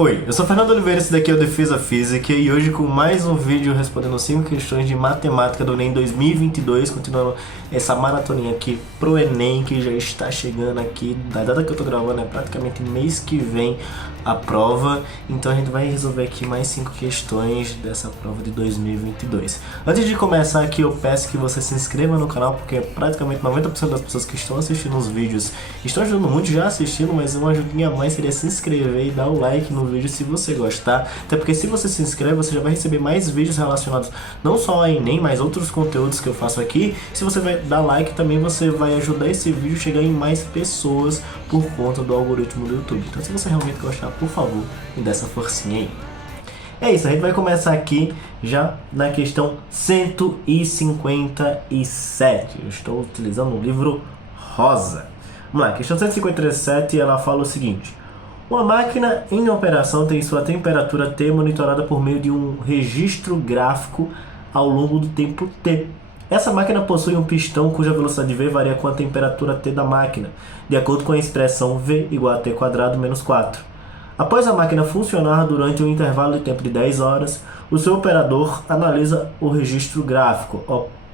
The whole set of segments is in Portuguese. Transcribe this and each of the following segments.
Oi, eu sou Fernando Oliveira, esse daqui é o Defesa Física e hoje com mais um vídeo respondendo 5 questões de matemática do Enem 2022, continuando essa maratoninha aqui pro Enem que já está chegando aqui, da data que eu tô gravando é praticamente mês que vem a prova, então a gente vai resolver aqui mais 5 questões dessa prova de 2022. Antes de começar aqui eu peço que você se inscreva no canal, porque praticamente 90% das pessoas que estão assistindo os vídeos estão ajudando muito, já assistindo, mas uma ajudinha a mais seria se inscrever e dar o like no vídeo se você gostar, até porque se você se inscreve você já vai receber mais vídeos relacionados não só a Enem, mas outros conteúdos que eu faço aqui. Se você vai dar like também você vai ajudar esse vídeo a chegar em mais pessoas por conta do algoritmo do YouTube. Então se você realmente gostar, por favor, me dá essa forcinha aí. É isso, a gente vai começar aqui já na questão 157. Eu estou utilizando o livro rosa. Vamos lá, questão 157, ela fala o seguinte: uma máquina em operação tem sua temperatura T monitorada por meio de um registro gráfico ao longo do tempo T. Essa máquina possui um pistão cuja velocidade V varia com a temperatura T da máquina, de acordo com a expressão V igual a T quadrado menos 4. Após a máquina funcionar durante um intervalo de tempo de 10 horas, o seu operador analisa o registro gráfico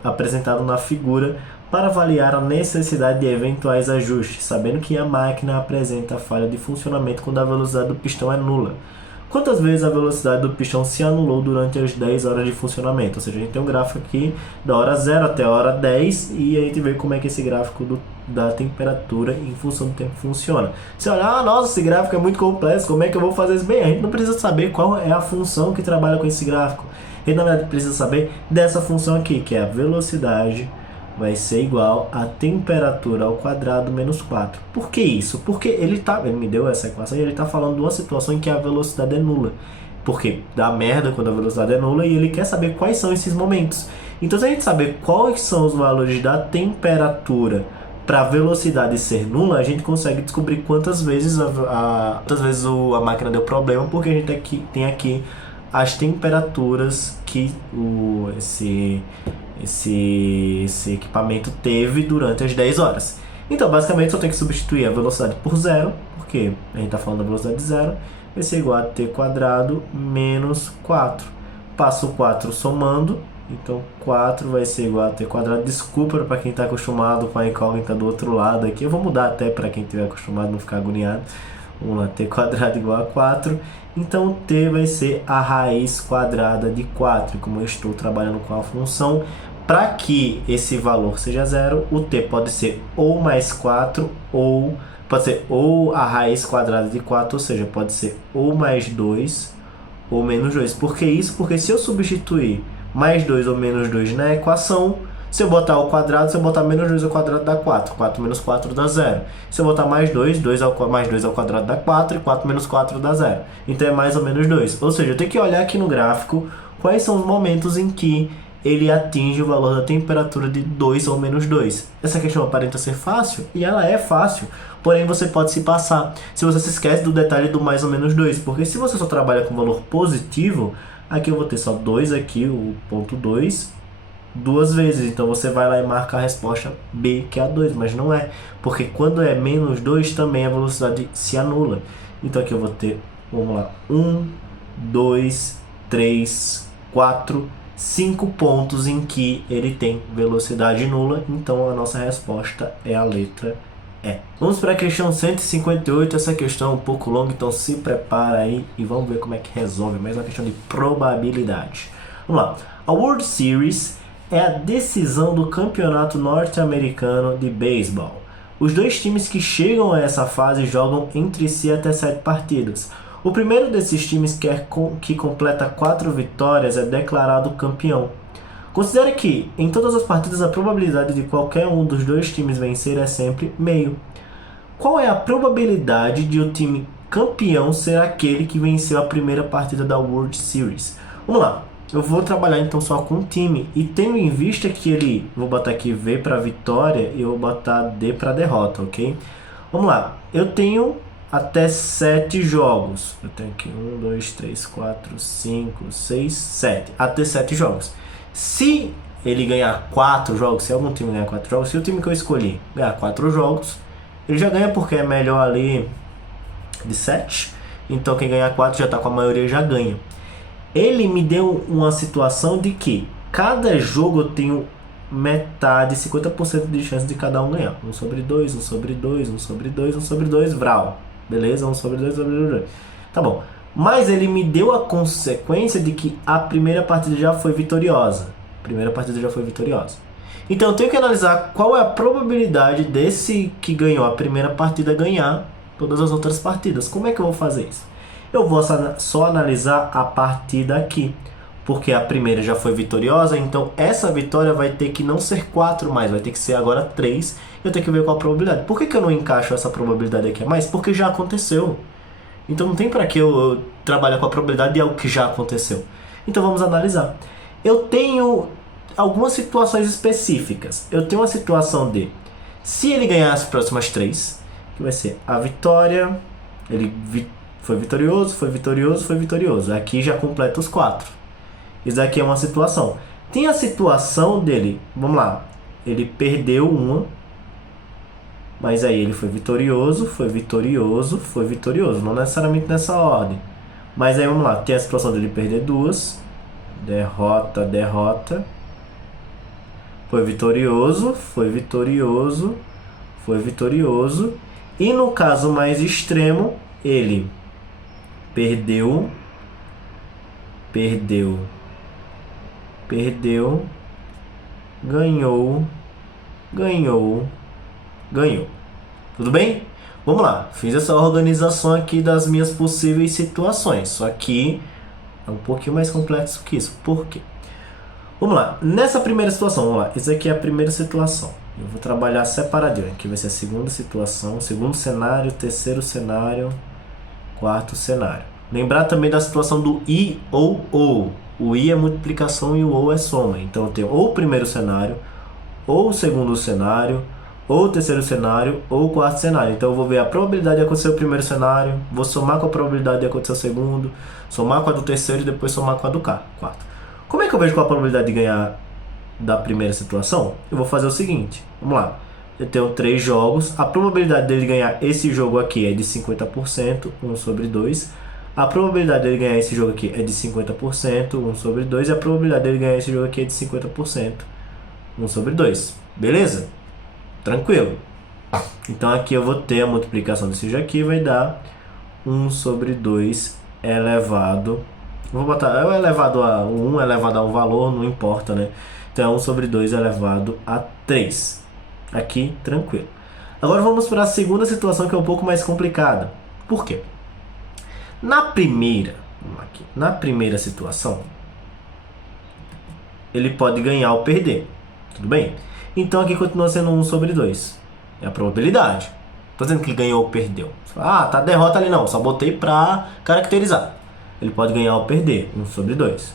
apresentado na figura para avaliar a necessidade de eventuais ajustes, sabendo que a máquina apresenta falha de funcionamento quando a velocidade do pistão é nula. Quantas vezes a velocidade do pistão se anulou durante as 10 horas de funcionamento? Ou seja, a gente tem um gráfico aqui da hora 0 até a hora 10 e a gente vê como é que esse gráfico da temperatura em função do tempo funciona. Você olha, nossa, esse gráfico é muito complexo, como é que eu vou fazer isso? Bem, a gente não precisa saber qual é a função que trabalha com esse gráfico. A gente na verdade precisa saber dessa função aqui, que é a velocidade vai ser igual a temperatura ao quadrado menos 4. Por que isso? Porque ele me deu essa equação e ele está falando de uma situação em que a velocidade é nula. Porque dá merda quando a velocidade é nula e ele quer saber quais são esses momentos. Então se a gente saber quais são os valores da temperatura para a velocidade ser nula, a gente consegue descobrir quantas vezes a máquina deu problema, porque a gente tem aqui as temperaturas que esse equipamento teve durante as 10 horas. Então, basicamente, só tem que substituir a velocidade por zero, porque a gente está falando da velocidade de zero, vai ser igual a t quadrado menos 4. Passo o 4 somando, então 4 vai ser igual a t quadrado. Desculpa para quem está acostumado com a incógnita do outro lado aqui, eu vou mudar até para quem estiver acostumado não ficar agoniado. Vamos lá, t quadrado igual a 4. Então t vai ser a raiz quadrada de 4. Como eu estou trabalhando com a função, para que esse valor seja zero, o t pode ser ou mais 4, ou pode ser ou a raiz quadrada de 4, ou seja, pode ser ou mais 2 ou menos 2. Por que isso? Porque se eu substituir mais 2 ou menos 2 na equação, se eu botar ao quadrado, se eu botar menos 2 ao quadrado dá 4. 4 menos 4 dá 0. Se eu botar mais 2, mais 2 ao quadrado dá 4. E 4 menos 4 dá 0. Então é mais ou menos 2. Ou seja, eu tenho que olhar aqui no gráfico quais são os momentos em que ele atinge o valor da temperatura de 2 ou menos 2. Essa questão aparenta ser fácil, e ela é fácil. Porém, você pode se passar se você se esquece do detalhe do mais ou menos 2. Porque se você só trabalha com valor positivo, aqui eu vou ter só 2 aqui, o ponto 2, duas vezes, então você vai lá e marca a resposta B, que é a 2, mas não é, porque quando é menos 2 também a velocidade se anula. Então aqui eu vou ter, vamos lá, 1, 2, 3, 4, 5 pontos em que ele tem velocidade nula, então a nossa resposta é a letra E. Vamos para a questão 158, essa questão é um pouco longa, então se prepara aí e vamos ver como é que resolve, mais uma questão de probabilidade. Vamos lá, a World Series é a decisão do campeonato norte-americano de beisebol. Os dois times que chegam a essa fase jogam entre si até 7 partidas. O primeiro desses times que completa 4 vitórias é declarado campeão. Considere que, em todas as partidas, a probabilidade de qualquer um dos dois times vencer é sempre meio. Qual é a probabilidade de o time campeão ser aquele que venceu a primeira partida da World Series? Vamos lá. Eu vou trabalhar então só com um time e tendo em vista que vou botar aqui V para vitória e eu vou botar D para derrota, ok? Vamos lá, eu tenho até 7 jogos, eu tenho aqui 1, 2, 3, 4, 5, 6, 7, até 7 jogos. Se ele ganhar 4 jogos, se algum time ganhar 4 jogos, se o time que eu escolhi ganhar 4 jogos, ele já ganha porque é melhor ali de 7. Então quem ganhar 4 já está com a maioria, já ganha. Ele me deu uma situação de que cada jogo eu tenho metade, 50% de chance de cada um ganhar. 1 sobre 2, 1 sobre 2, 1 sobre 2, 1 sobre 2, vral. Beleza? 1 sobre 2, sobre 2. Tá bom. Mas ele me deu a consequência de que a primeira partida já foi vitoriosa. Então eu tenho que analisar qual é a probabilidade desse que ganhou a primeira partida ganhar todas as outras partidas. Como é que eu vou fazer isso? Eu vou só analisar a partida aqui, porque a primeira já foi vitoriosa, então essa vitória vai ter que não ser 4 mais, vai ter que ser agora 3. Eu tenho que ver qual a probabilidade. Por que eu não encaixo essa probabilidade aqui a mais? Porque já aconteceu. Então não tem para que eu trabalhar com a probabilidade de algo que já aconteceu. Então vamos analisar. Eu tenho algumas situações específicas. Eu tenho uma situação de, se ele ganhar as próximas 3, que vai ser a vitória, ele foi vitorioso. Aqui já completa os 4. Isso aqui é uma situação. Tem a situação dele, vamos lá, ele perdeu uma, mas aí ele foi vitorioso, não necessariamente nessa ordem. Mas aí vamos lá, tem a situação dele perder 2, derrota, foi vitorioso, e no caso mais extremo, ele perdeu, ganhou. Tudo bem? Vamos lá, fiz essa organização aqui das minhas possíveis situações, só que é um pouquinho mais complexo que isso. Por quê? Vamos lá, nessa primeira situação, vamos lá, isso aqui é a primeira situação. Eu vou trabalhar separadinho, aqui vai ser a segunda situação, segundo cenário, terceiro cenário, quarto cenário. Lembrar também da situação do I ou OU. O I é multiplicação e o OU é soma. Então eu tenho ou o primeiro cenário, ou o segundo cenário, ou o terceiro cenário, ou o quarto cenário. Então eu vou ver a probabilidade de acontecer o primeiro cenário, vou somar com a probabilidade de acontecer o segundo, somar com a do terceiro e depois somar com a do quarto. Como é que eu vejo qual a probabilidade de ganhar da primeira situação? Eu vou fazer o seguinte, vamos lá. Eu tenho 3 jogos, a probabilidade dele ganhar esse jogo aqui é de 50%, 1 sobre 2. A probabilidade dele ganhar esse jogo aqui é de 50%, 1 sobre 2. E a probabilidade dele ganhar esse jogo aqui é de 50%, 1 sobre 2. Beleza? Tranquilo. Então aqui eu vou ter a multiplicação desse jogo aqui, vai dar 1 sobre 2 elevado... Vou botar elevado a 1, elevado a um valor, não importa, né? Então é 1 sobre 2 elevado a 3. Aqui, tranquilo. Agora vamos para a segunda situação, que é um pouco mais complicada. Por quê? Na primeira situação, ele pode ganhar ou perder. Tudo bem? Então aqui continua sendo 1 sobre 2. É a probabilidade. Estou dizendo que ele ganhou ou perdeu. Ah, tá derrota ali não. Só botei para caracterizar. Ele pode ganhar ou perder, 1 sobre 2.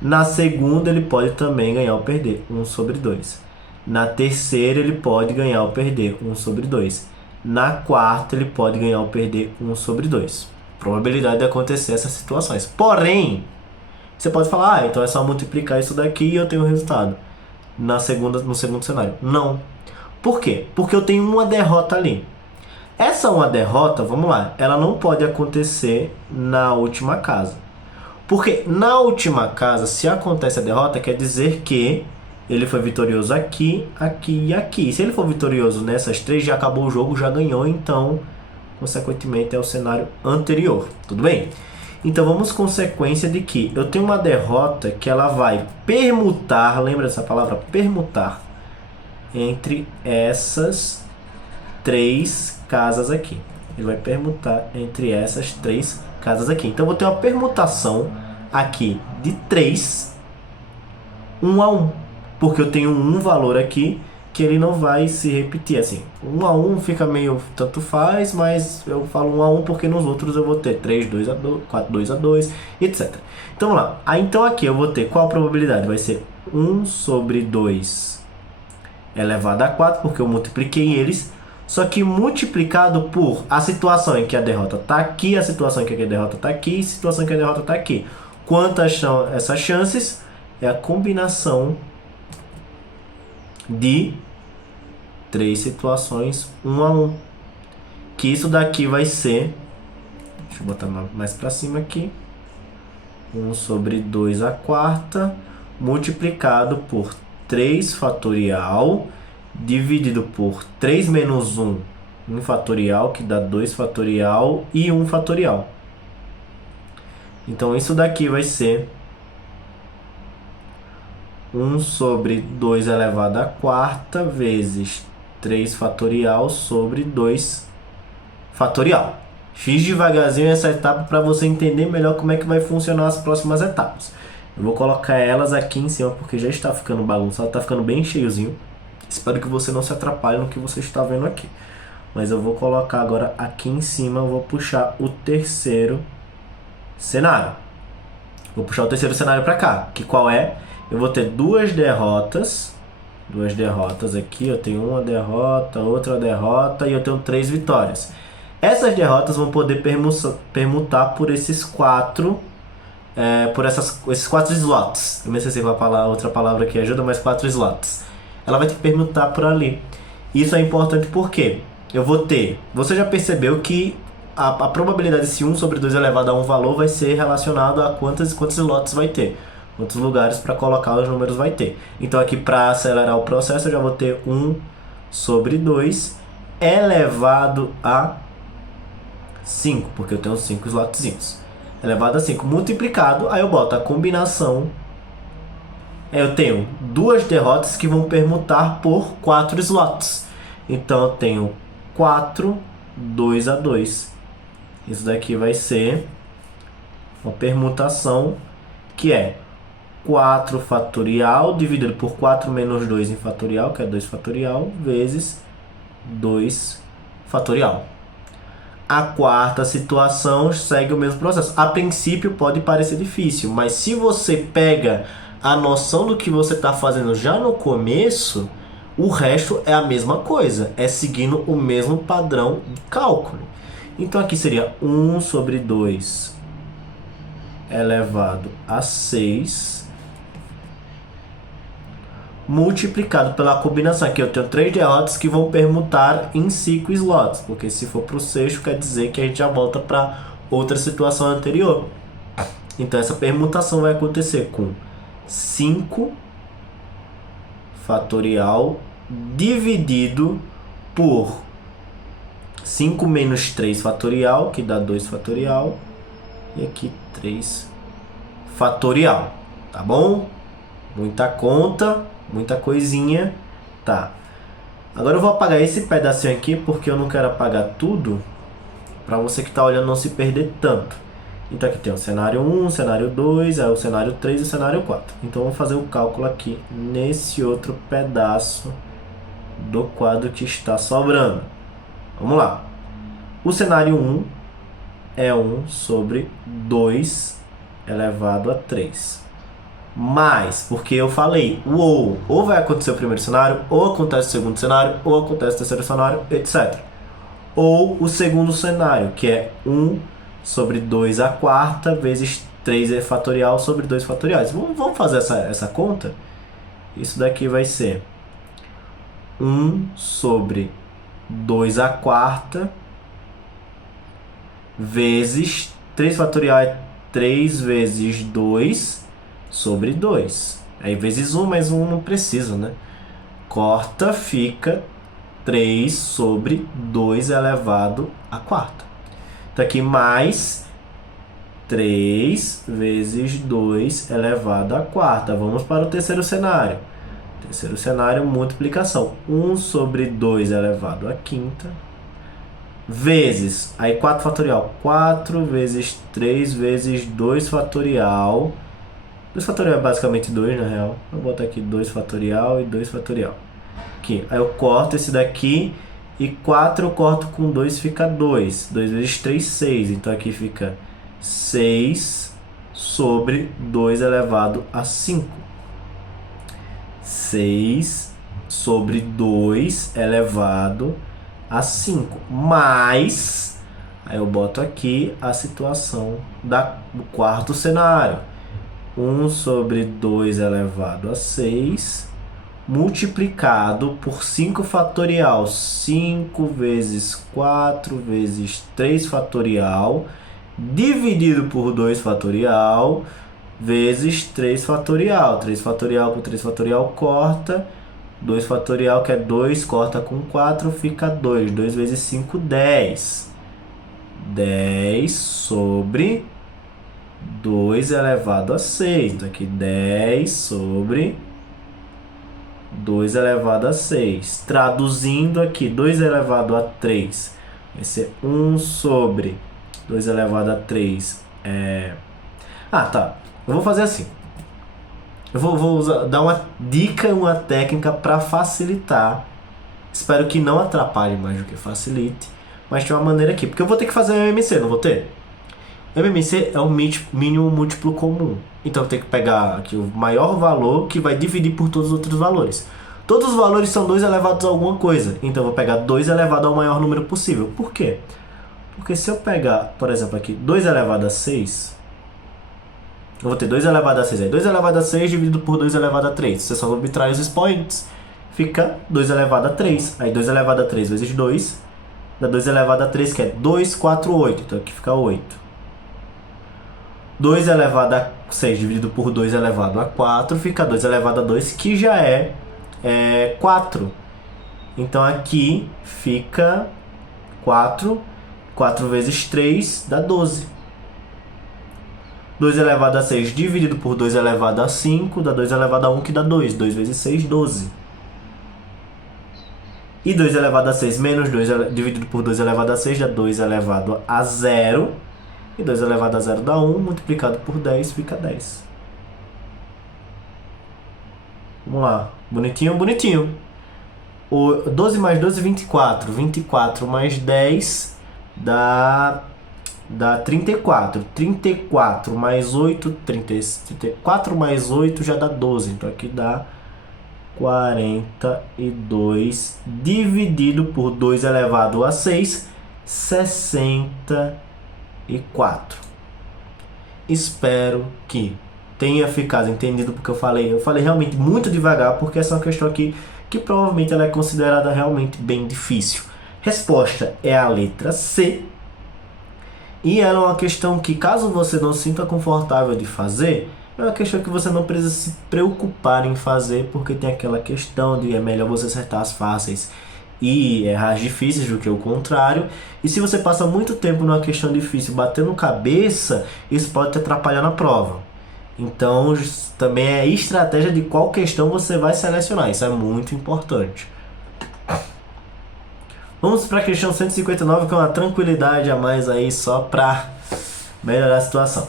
Na segunda, ele pode também ganhar ou perder, 1 sobre 2. Na terceira, ele pode ganhar ou perder, 1 sobre 2. Na quarta, ele pode ganhar ou perder, 1 sobre 2. Probabilidade de acontecer essas situações. Porém, você pode falar, então é só multiplicar isso daqui e eu tenho o resultado. No segundo cenário. Não. Por quê? Porque eu tenho uma derrota ali. Essa uma derrota, vamos lá, ela não pode acontecer na última casa. Porque na última casa, se acontece a derrota, quer dizer que ele foi vitorioso aqui, aqui e aqui. Se ele for vitorioso nessas 3, já acabou o jogo, já ganhou, então, consequentemente, é o cenário anterior. Tudo bem? Então, vamos consequência de que eu tenho uma derrota que ela vai permutar, lembra dessa palavra? Permutar entre essas 3 casas aqui. Ele vai permutar entre essas 3 casas aqui. Então, eu vou ter uma permutação aqui de 3, 1 a 1. Porque eu tenho um valor aqui que ele não vai se repetir. Assim, 1 a 1 fica meio tanto faz, mas eu falo 1 a 1 porque nos outros eu vou ter 3, 2 a 2, 4, 2 a 2, etc. Então, vamos lá. Então, aqui eu vou ter qual a probabilidade? Vai ser 1 sobre 2 elevado a 4, porque eu multipliquei eles. Só que multiplicado por a situação em que a derrota está aqui, a situação em que a derrota está aqui e a situação em que a derrota está aqui. Quantas são essas chances? É a combinação de 3 situações 1 a 1. Que isso daqui vai ser... Deixa eu botar mais para cima aqui. 1 sobre 2 à quarta multiplicado por 3 fatorial dividido por 3 menos 1 fatorial, que dá 2 fatorial e 1 fatorial. Então, isso daqui vai ser 1 sobre 2 elevado à quarta vezes 3 fatorial sobre 2 fatorial. Fiz devagarzinho essa etapa para você entender melhor como é que vai funcionar as próximas etapas. Eu vou colocar elas aqui em cima porque já está ficando bagunçado, está ficando bem cheiozinho. Espero que você não se atrapalhe no que você está vendo aqui. Mas eu vou colocar agora aqui em cima, eu vou puxar o terceiro cenário. Vou puxar o terceiro cenário para cá, que qual é? Eu vou ter duas derrotas aqui, eu tenho uma derrota, outra derrota e eu tenho 3 vitórias. Essas derrotas vão poder permutar por esses 4, esses 4 slots. Eu me esqueci outra palavra que ajuda, mas 4 slots. Ela vai ter que permutar por ali. Isso é importante porque você já percebeu que a probabilidade de se 1 sobre 2 elevado a um valor vai ser relacionado a quantos slots vai ter. Quantos lugares para colocar os números vai ter. Então aqui para acelerar o processo eu já vou ter 1 sobre 2 elevado a 5, porque eu tenho 5 slotzinhos. Elevado a 5 multiplicado, aí eu boto a combinação. Eu tenho 2 derrotas que vão permutar por 4 slots. Então eu tenho 4, 2 a 2. Isso daqui vai ser uma permutação que é 4 fatorial dividido por 4 menos 2 em fatorial, que é 2 fatorial, vezes 2 fatorial. A quarta situação segue o mesmo processo. A princípio pode parecer difícil, mas se você pega a noção do que você está fazendo já no começo, o resto é a mesma coisa, é seguindo o mesmo padrão de cálculo. Então aqui seria 1 sobre 2 elevado a 6 multiplicado pela combinação. Aqui eu tenho 3 derrotas que vão permutar em 5 slots, porque se for para o sexto quer dizer que a gente já volta para outra situação anterior. Então essa permutação vai acontecer com 5 fatorial dividido por 5 menos 3 fatorial, que dá 2 fatorial, e aqui 3 fatorial, tá bom? Muita conta, muita coisinha, tá? Agora eu vou apagar esse pedacinho aqui porque eu não quero apagar tudo, para você que está olhando não se perder tanto. Então aqui tem o cenário 1, o cenário 2, aí o cenário 3 e o cenário 4. Então vamos fazer o cálculo aqui nesse outro pedaço do quadro que está sobrando. Vamos lá. O cenário 1 é 1 sobre 2 elevado a 3. Mas, porque eu falei, ou vai acontecer o primeiro cenário, ou acontece o segundo cenário, ou acontece o terceiro cenário, etc. Ou o segundo cenário, que é 1 sobre 2 à quarta vezes 3 fatorial sobre 2 fatoriais. Vamos fazer essa conta? Isso daqui vai ser 1 sobre 2 à quarta vezes 3 fatorial é 3 vezes 2 sobre 2. Aí vezes 1, mas 1 não precisa, né? Corta, fica 3 sobre 2 elevado à quarta. Então aqui mais 3 vezes 2 elevado à quarta. Vamos para o terceiro cenário. Terceiro cenário, multiplicação. 1 sobre 2 elevado à quinta. Vezes, aí 4 fatorial. 4 vezes 3 vezes 2 fatorial. 2 fatorial é basicamente 2, na real. Eu vou botar aqui 2 fatorial e 2 fatorial. Aqui, aí eu corto esse daqui. E 4 eu corto com 2, fica 2. 2 vezes 3, 6. Então aqui fica 6 sobre 2 elevado a 5. 6 sobre 2 elevado a 5. Mais, aí eu boto aqui a situação do quarto cenário. 1 sobre 2 elevado a 6, multiplicado por 5 fatorial. 5 vezes 4 vezes 3 fatorial dividido por 2 fatorial vezes 3 fatorial. 3 fatorial com 3 fatorial corta. 2 fatorial, que é 2, corta com 4, fica 2. 2 vezes 5, 10. 10 sobre 2 elevado a 6. Então aqui 10 sobre 2 elevado a 6. Traduzindo aqui, 2 elevado a 3 vai ser 1 sobre 2 elevado a 3. Ah, tá. Eu vou fazer assim. Eu vou dar uma dica, uma técnica para facilitar. Espero que não atrapalhe mais do que facilite. Mas tem uma maneira aqui. Porque eu vou ter que fazer o MMC, não vou ter? O MMC é o mínimo múltiplo comum. Então eu tenho que pegar aqui o maior valor que vai dividir por todos os outros valores. Todos os valores são 2 elevados a alguma coisa. Então eu vou pegar 2 elevado ao maior número possível. Por quê? Porque se eu pegar, por exemplo, aqui 2 elevado a 6... eu vou ter 2 elevado a 6 aí. 2 elevado a 6 dividido por 2 elevado a 3. Você só subtrai os expoentes. Fica 2 elevado a 3. Aí 2 elevado a 3 vezes 2 dá 2 elevado a 3, que é 2, 4, 8. Então aqui fica 8. 2 elevado a 6 dividido por 2 elevado a 4 fica 2 elevado a 2, que já é 4. Então aqui fica 4. 4 vezes 3 dá 12. 2 elevado a 6 dividido por 2 elevado a 5 dá 2 elevado a 1, que dá 2. 2 vezes 6, 12. E 2 elevado a 6 menos 2 dividido por 2 elevado a 6 dá 2 elevado a 0. E 2 elevado a 0 dá 1, multiplicado por 10 fica 10. Vamos lá. Bonitinho, bonitinho. O 12 mais 12, 24. 24 mais 10 dá 34. 34 mais 8, 34 mais 8 já dá 12. Então aqui dá 42 dividido por 2 elevado a 6, 64. Espero que tenha ficado entendido, porque eu falei realmente muito devagar, porque essa é uma questão aqui que provavelmente ela é considerada realmente bem difícil. Resposta é a letra C. E ela é uma questão que, caso você não se sinta confortável de fazer, é uma questão que você não precisa se preocupar em fazer, porque tem aquela questão de é melhor você acertar as fáceis e errar as difíceis do que o contrário. E se você passa muito tempo numa questão difícil batendo cabeça, isso pode te atrapalhar na prova. Então também é estratégia de qual questão você vai selecionar. Isso é muito importante. Vamos para a questão 159, que é uma tranquilidade a mais aí, só para melhorar a situação.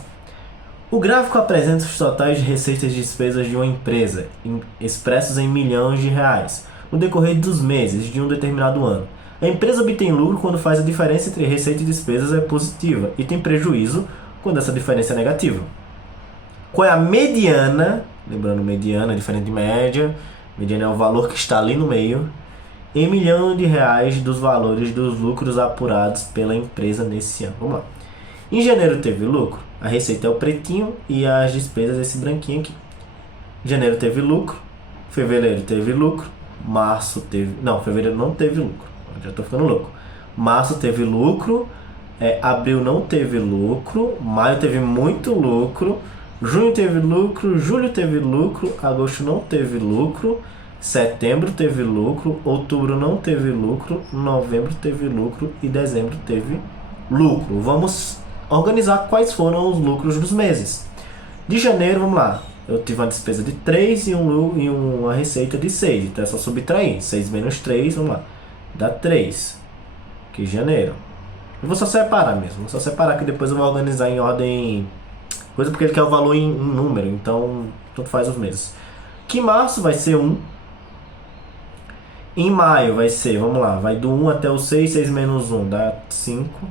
O gráfico apresenta os totais de receitas e despesas de uma empresa, expressos em milhões de reais, no decorrer dos meses de um determinado ano. A empresa obtém lucro quando faz a diferença entre receita e despesas é positiva, e tem prejuízo quando essa diferença é negativa. Qual é a mediana? Lembrando, mediana é diferente de média. Mediana é o valor que está ali no meio, em milhão de reais, dos valores dos lucros apurados pela empresa nesse ano. Vamos lá. Em janeiro teve lucro, a receita é o pretinho e as despesas esse branquinho aqui. Janeiro teve lucro, fevereiro teve lucro, março teve... Não, fevereiro não teve lucro, já estou ficando louco. Março teve lucro, abril não teve lucro, maio teve muito lucro, junho teve lucro, julho teve lucro, agosto não teve lucro, setembro teve lucro, outubro não teve lucro, novembro teve lucro e dezembro teve lucro. Vamos organizar quais foram os lucros dos meses. De janeiro, vamos lá. Eu tive uma despesa de 3 e uma receita de 6. Então é só subtrair. 6 menos 3, vamos lá. Dá 3. Aqui janeiro. Eu vou só separar mesmo. Vou só separar que depois eu vou organizar em ordem... coisa porque ele quer o valor em número. Então, tanto faz os meses. Que março vai ser 1. Em maio vai ser, vamos lá, vai do 1 até o 6, 6 menos 1 dá 5.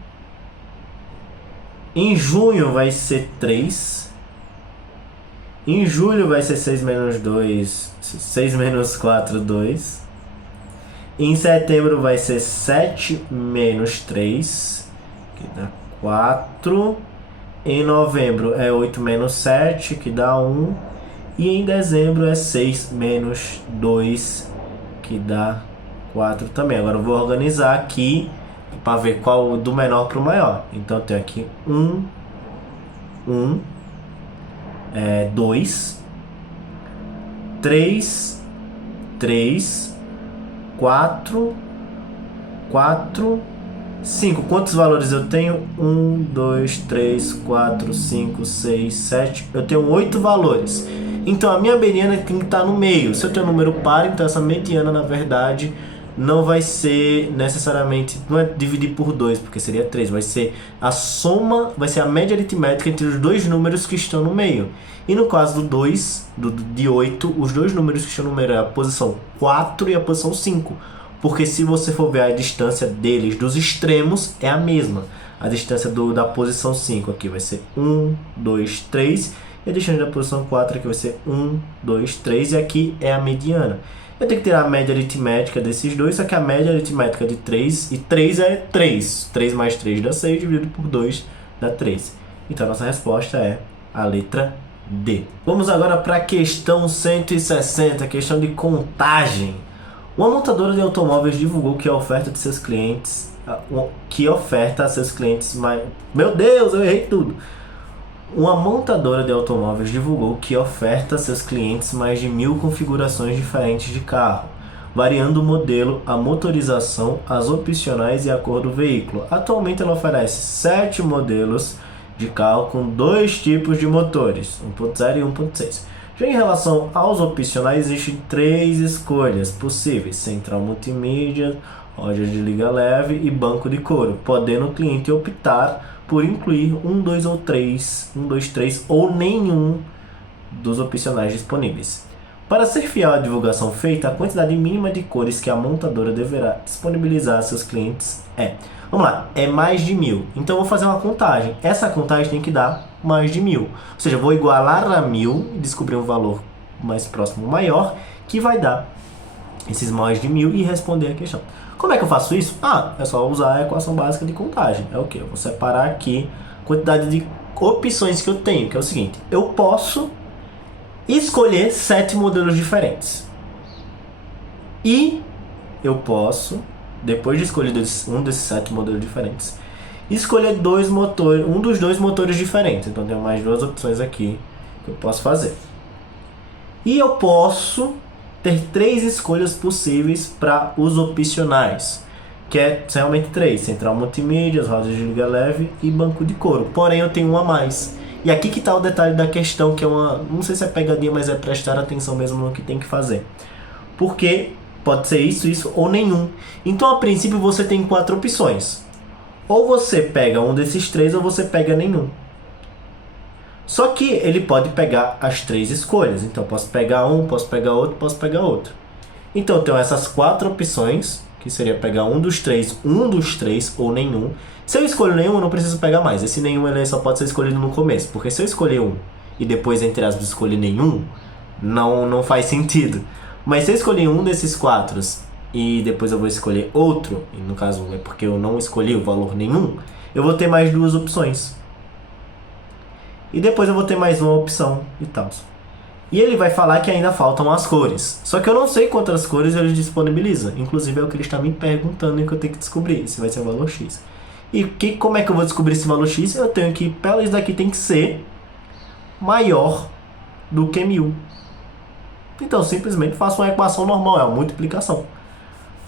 Em junho vai ser 3. Em julho vai ser 6 menos 2, 6 menos 4, 2. Em setembro vai ser 7 menos 3, que dá 4. Em novembro é 8 menos 7, que dá 1. E em dezembro é 6 menos 2, que dá 4 também. Agora eu vou organizar aqui para ver qual do menor para o maior. Então eu tenho aqui 2, 3, 4, 5. Quantos valores eu tenho? 1, 2, 3, 4, 5, 6, 7. Eu tenho 8 valores. Então a minha mediana tem que estar no meio. Se eu tenho um número par, então essa mediana, na verdade, não vai ser necessariamente, não é dividir por 2, porque seria 3, vai ser a soma, vai ser a média aritmética entre os dois números que estão no meio. E no caso do 2, de 8, os dois números que estão no meio é a posição 4 e a posição 5. Porque se você for ver a distância deles dos extremos, é a mesma. A distância da posição 5 aqui vai ser 1, 2, 3. E a distância da posição 4 aqui vai ser 1, 2, 3. E aqui é a mediana. Eu tenho que tirar a média aritmética desses dois, só que a média aritmética de 3, e 3 é 3. 3 mais 3 dá 6, dividido por 2 dá 3. Então a nossa resposta é a letra D. Vamos agora para a questão 160, questão de contagem. Uma montadora de automóveis divulgou que a oferta de seus clientes... oferta a seus clientes mais... Meu Deus, eu errei tudo! Uma montadora de automóveis divulgou que oferta a seus clientes mais de 1.000 configurações diferentes de carro, variando o modelo, a motorização, as opcionais e a cor do veículo. Atualmente ela oferece 7 modelos de carro com 2 tipos de motores, 1.0 e 1.6. Já em relação aos opcionais, existem 3 escolhas possíveis: central multimídia, roda de liga leve e banco de couro, podendo o cliente optar por incluir 1, 2 ou 3, 1, 2, 3 ou nenhum dos opcionais disponíveis. Para ser fiel à divulgação feita, a quantidade mínima de cores que a montadora deverá disponibilizar a seus clientes vamos lá, é mais de 1.000. Então eu vou fazer uma contagem. Essa contagem tem que dar mais de 1.000. Ou seja, eu vou igualar a 1.000 e descobrir um valor mais próximo, maior, que vai dar esses mais de 1.000 e responder a questão. Como é que eu faço isso? É só usar a equação básica de contagem. É o quê? Eu vou separar aqui a quantidade de opções que eu tenho, que é o seguinte: eu posso escolher 7 modelos diferentes. E eu posso, depois de escolher um desses 7 modelos diferentes, escolher um dos 2 motores diferentes. Então tem mais 2 opções aqui que eu posso fazer. E eu posso ter 3 escolhas possíveis para os opcionais, que é realmente 3: central multimídia, rodas de liga leve e banco de couro. Porém eu tenho um a mais. E aqui que está o detalhe da questão, que é não sei se é pegadinha, mas é prestar atenção mesmo no que tem que fazer. Porque pode ser isso ou nenhum. Então a princípio você tem 4 opções. Ou você pega um desses 3 ou você pega nenhum. Só que ele pode pegar as 3 escolhas. Então eu posso pegar um, posso pegar outro, posso pegar outro. Então eu tenho essas 4 opções, que seria pegar um dos 3 ou nenhum. Se eu escolho nenhum, eu não preciso pegar mais. Esse nenhum ele só pode ser escolhido no começo. Porque se eu escolher um e depois, entre aspas, escolher nenhum, não faz sentido. Mas se eu escolher um desses 4 e depois eu vou escolher outro, e no caso é porque eu não escolhi o valor nenhum, eu vou ter mais 2 opções. E depois eu vou ter mais uma opção e tal. E ele vai falar que ainda faltam as cores. Só que eu não sei quantas cores ele disponibiliza. Inclusive é o que ele está me perguntando e que eu tenho que descobrir se vai ser o valor X. E como é que eu vou descobrir esse valor X? Eu tenho que, isso daqui tem que ser maior do que 1.000. Então eu simplesmente faço uma equação normal, é uma multiplicação.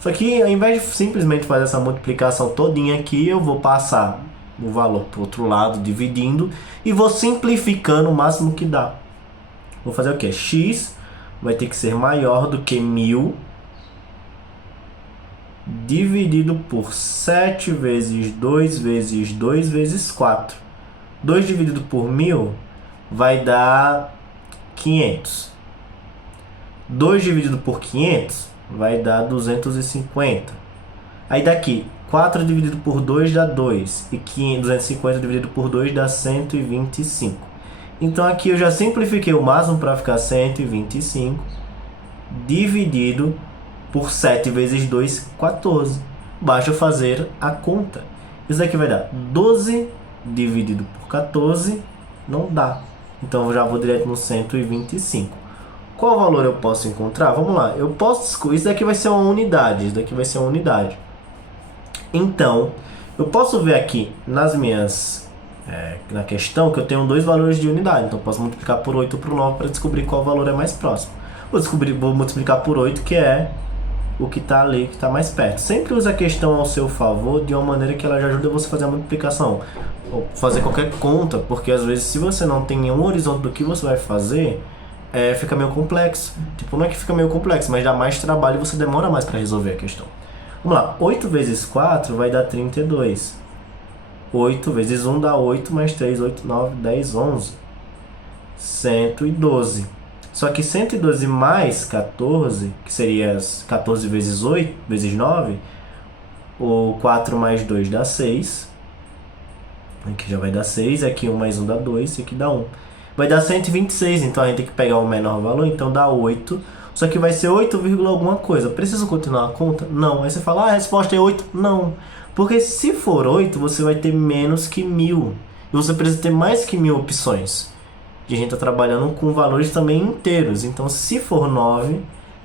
Só que ao invés de simplesmente fazer essa multiplicação todinha aqui, eu vou passar o valor para o outro lado, dividindo, e vou simplificando o máximo que dá. Vou fazer o que? X vai ter que ser maior do que 1.000 dividido por 7 vezes 2 vezes 2 vezes 4. 2 dividido por 1.000 vai dar 500. 2 dividido por 500 vai dar 250. Aí daqui, 4 dividido por 2 dá 2. E 250 dividido por 2 dá 125. Então aqui eu já simplifiquei o máximo para ficar 125 dividido por 7 vezes 2, 14. Basta fazer a conta. Isso daqui vai dar 12 dividido por 14, não dá. Então eu já vou direto no 125. Qual valor eu posso encontrar? Vamos lá. Isso daqui vai ser uma unidade. Então, eu posso ver aqui nas minhas na questão que eu tenho dois valores de unidade. Então, eu posso multiplicar por 8 ou por 9 para descobrir qual valor é mais próximo. Vou multiplicar por 8, que é o que está ali, que está mais perto. Sempre use a questão ao seu favor de uma maneira que ela já ajuda você a fazer a multiplicação. Ou fazer qualquer conta, porque às vezes se você não tem nenhum horizonte do que você vai fazer, fica meio complexo. Tipo, não é que fica meio complexo, mas dá mais trabalho e você demora mais para resolver a questão. Vamos lá, 8 vezes 4 vai dar 32. 8 vezes 1 dá 8, mais 3, 8, 9, 10, 11. 112. Só que 112 mais 14, que seria 14 vezes 8, vezes 9, ou 4 mais 2 dá 6. Aqui já vai dar 6, aqui 1 mais 1 dá 2, aqui dá 1. Vai dar 126, então a gente tem que pegar o menor valor, então dá 8. Só que vai ser 8, alguma coisa. Preciso continuar a conta? Não. Aí você fala, a resposta é 8? Não. Porque se for 8, você vai ter menos que 1000. E você precisa ter mais que 1000 opções. E a gente está trabalhando com valores também inteiros. Então, se for 9,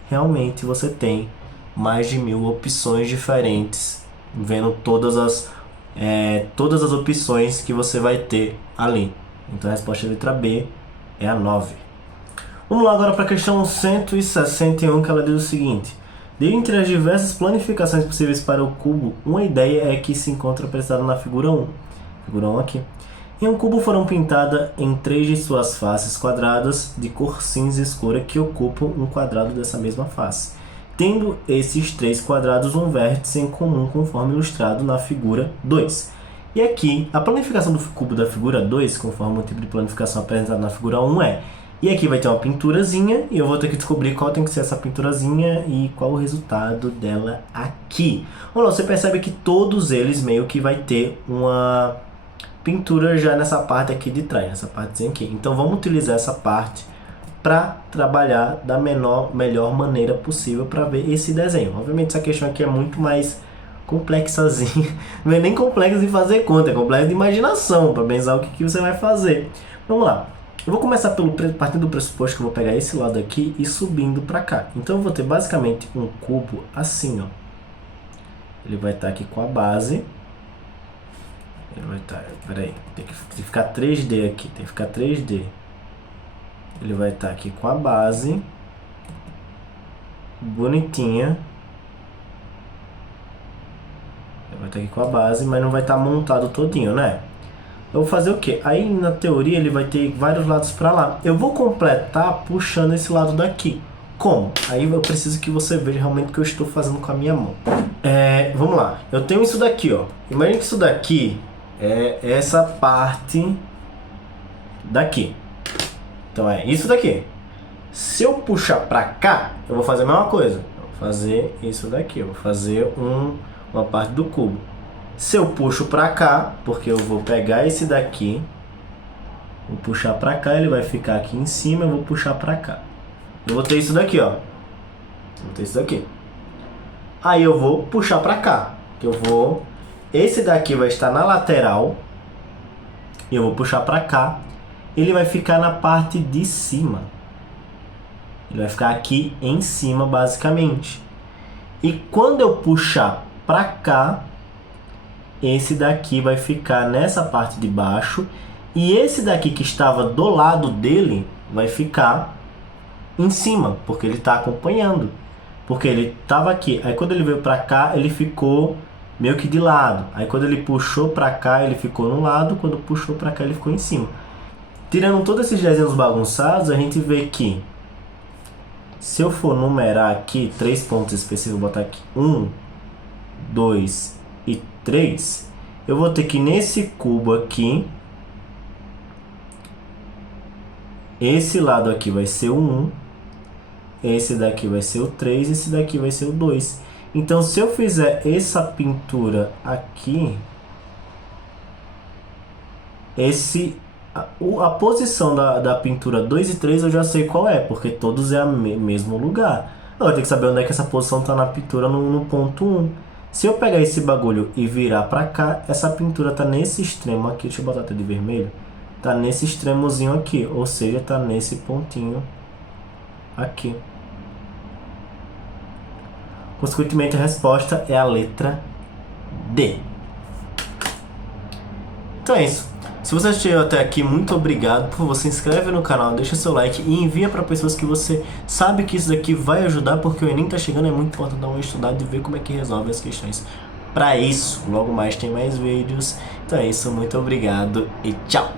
realmente você tem mais de 1000 opções diferentes, vendo todas as opções que você vai ter ali. Então, a resposta da letra B é a 9. Vamos lá agora para a questão 161, que ela diz o seguinte: dentre as diversas planificações possíveis para o cubo, uma ideia é que se encontra apresentada na figura 1. Figura 1 aqui. Em um cubo foram pintadas em 3 de suas faces quadradas de cor cinza escura que ocupam um quadrado dessa mesma face, tendo esses 3 quadrados um vértice em comum conforme ilustrado na figura 2. E aqui, a planificação do cubo da figura 2, conforme o tipo de planificação apresentado na figura 1 e aqui vai ter uma pinturazinha, e eu vou ter que descobrir qual tem que ser essa pinturazinha e qual o resultado dela aqui. Olha, você percebe que todos eles meio que vai ter uma pintura já nessa parte aqui de trás, nessa partezinha aqui. Então vamos utilizar essa parte para trabalhar da melhor maneira possível para ver esse desenho. Obviamente essa questão aqui é muito mais complexazinha, não é nem complexo de fazer conta, é complexo de imaginação, para pensar o que você vai fazer. Vamos lá. Eu vou começar partindo do pressuposto que eu vou pegar esse lado aqui e subindo para cá. Então eu vou ter basicamente um cubo assim, ó. Ele vai estar aqui com a base. Ele vai estar, peraí, tem que ficar 3D aqui, tem que ficar 3D. Ele vai estar aqui com a base, bonitinha. Ele vai estar aqui com a base, mas não vai estar montado todinho, né? Eu vou fazer o quê? Aí na teoria ele vai ter vários lados para lá. Eu vou completar puxando esse lado daqui. Como? Aí eu preciso que você veja realmente o que eu estou fazendo com a minha mão. Vamos lá. Eu tenho isso daqui, ó. Imagina que isso daqui é essa parte daqui. Então é isso daqui. Se eu puxar para cá, eu vou fazer a mesma coisa. Eu vou fazer isso daqui. Eu vou fazer uma parte do cubo. Se eu puxo para cá, porque eu vou pegar esse daqui, vou puxar para cá, ele vai ficar aqui em cima, eu vou puxar para cá. Eu vou ter isso daqui, ó. Vou ter isso daqui. Aí eu vou puxar para cá. Esse daqui vai estar na lateral. E eu vou puxar para cá. Ele vai ficar na parte de cima. Ele vai ficar aqui em cima, basicamente. E quando eu puxar para cá, esse daqui vai ficar nessa parte de baixo. E esse daqui que estava do lado dele vai ficar em cima, porque ele está acompanhando. Porque ele estava aqui. Aí quando ele veio para cá, ele ficou meio que de lado. Aí quando ele puxou para cá, ele ficou no lado. Quando puxou para cá, ele ficou em cima. Tirando todos esses desenhos bagunçados, a gente vê que se eu for numerar aqui 3 pontos específicos, vou botar aqui 1, 2 e 3, eu vou ter que nesse cubo aqui, esse lado aqui vai ser o 1, esse daqui vai ser o 3, esse daqui vai ser o 2. Então se eu fizer essa pintura aqui, a posição da pintura 2 e 3 eu já sei qual é, porque todos é o mesmo lugar. Eu vou ter que saber onde é que essa posição está na pintura no ponto 1. Se eu pegar esse bagulho e virar pra cá, essa pintura tá nesse extremo aqui, deixa eu botar até de vermelho, tá nesse extremozinho aqui, ou seja, tá nesse pontinho aqui. Consequentemente, a resposta é a letra D. Então é isso. Se você assistiu até aqui, muito obrigado. Por favor, se inscreve no canal, deixa seu like e envia para pessoas que você sabe que isso daqui vai ajudar, porque o Enem tá chegando, é muito importante dar uma estudada e ver como é que resolve as questões. Para isso, logo mais tem mais vídeos. Então é isso, muito obrigado e tchau!